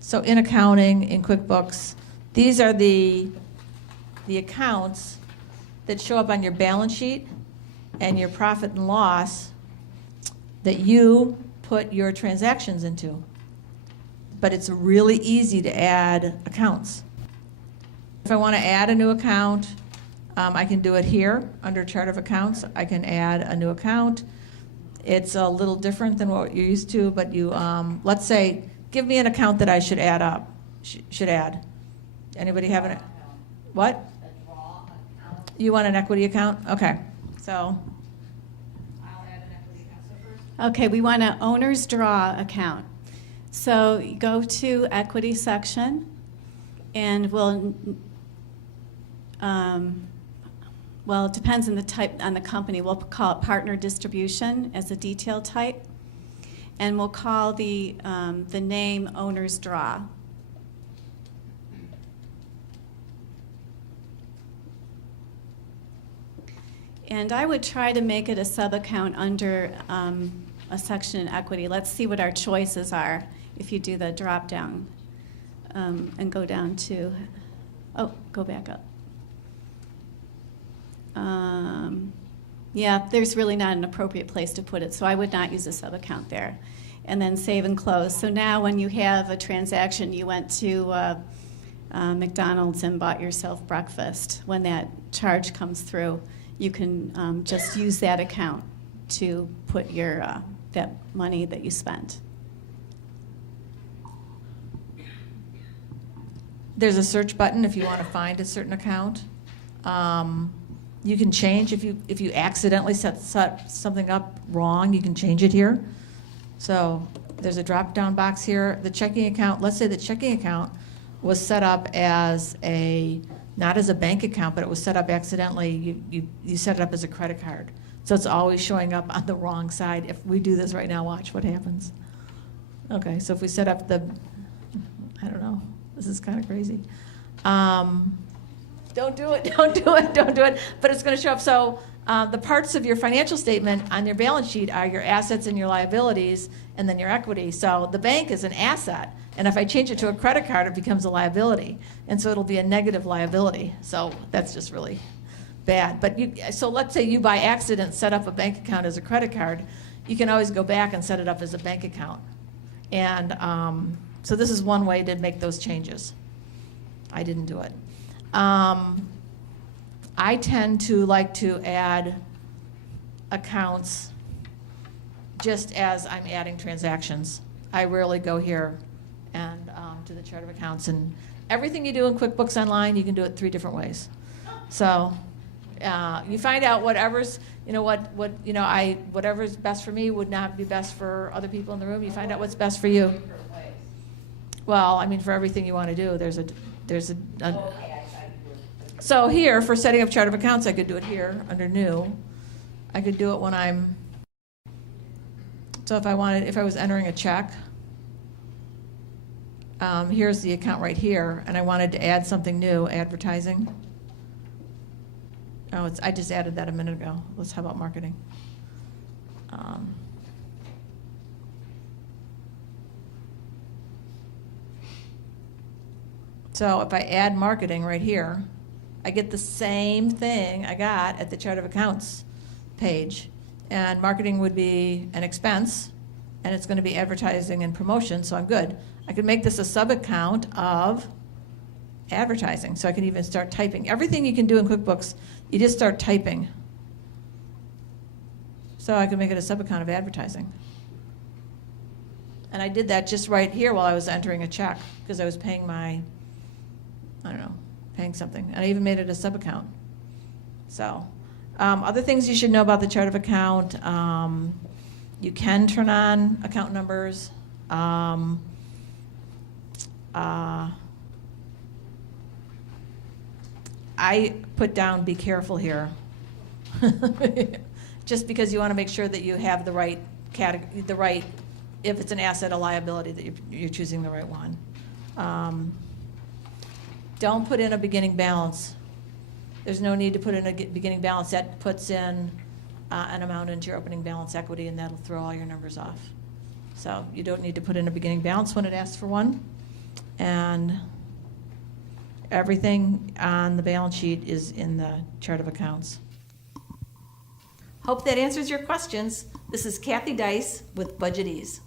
So in accounting, in QuickBooks, these are the accounts that show up on your balance sheet and your profit and loss that you put your transactions into. But it's really easy to add accounts. If I want to add a new account, I can do it here under Chart of Accounts. I can add a new account. It's a little different than what you're used to, but you, let's say, give me an account that I should add up, should add. Anybody have an, what? You want an equity account? Okay, so. I'll add an equity account. So first. Okay, we want an owner's draw account. So you go to equity section, and we'll, well, it depends on the type, on the company. We'll call it partner distribution as a detail type, and we'll call the name owner's draw. And I would try to make it a sub-account under a section in equity. Let's see what our choices are if you do the drop-down and go down to, oh, go back up. Yeah, there's really not an appropriate place to put it, so I would not use a sub-account there. And then save and close. So now when you have a transaction, you went to McDonald's and bought yourself breakfast, when that charge comes through, you can just use that account to put your that money that you spent. There's a search button if you want to find a certain account. You can change if you accidentally set something up wrong, you can change it here. So there's a drop-down box here. The checking account, let's say the checking account was set up as not as a bank account, but it was set up accidentally. You set it up as a credit card. So it's always showing up on the wrong side. If we do this right now, watch what happens. Okay, so if we set up the, I don't know, this is kind of crazy. Don't do it, don't do it, don't do it. But it's going to show up. So the parts of your financial statement on your balance sheet are your assets and your liabilities, and then your equity. So the bank is an asset. And if I change it to a credit card, it becomes a liability. And so it'll be a negative liability. So that's just really bad. But so let's say you by accident set up a bank account as a credit card. You can always go back and set it up as a bank account. And so this is one way to make those changes. I didn't do it. I tend to like to add accounts just as I'm adding transactions. I rarely go here and to the chart of accounts. And everything you do in QuickBooks Online, you can do it 3 different ways. So you find out whatever's, whatever's best for me would not be best for other people in the room. You find out what's best for you. Well, I mean, for everything you want to do, there's a so here, for setting up chart of accounts, I could do it here under new. I could do it when I'm, so if I was entering a check, here's the account right here, and I wanted to add something new, advertising. Oh, I just added that a minute ago. How about marketing? So if I add marketing right here, I get the same thing I got at the chart of accounts page. And marketing would be an expense, and it's going to be advertising and promotion, so I'm good. I could make this a sub-account of advertising, so I can even start typing. Everything you can do in QuickBooks, you just start typing. So I could make it a sub-account of advertising. And I did that just right here while I was entering a check, because I was paying paying something. And I even made it a sub-account. So other things you should know about the chart of account, you can turn on account numbers. I put down be careful here. Just because you want to make sure that you have the right category, if it's an asset, a liability, that you're choosing the right one. Don't put in a beginning balance. There's no need to put in a beginning balance. That puts in an amount into your opening balance equity, and that'll throw all your numbers off. So you don't need to put in a beginning balance when it asks for one. and everything on the balance sheet is in the chart of accounts. Hope that answers your questions. This is Kathy Dice with BudgetEase.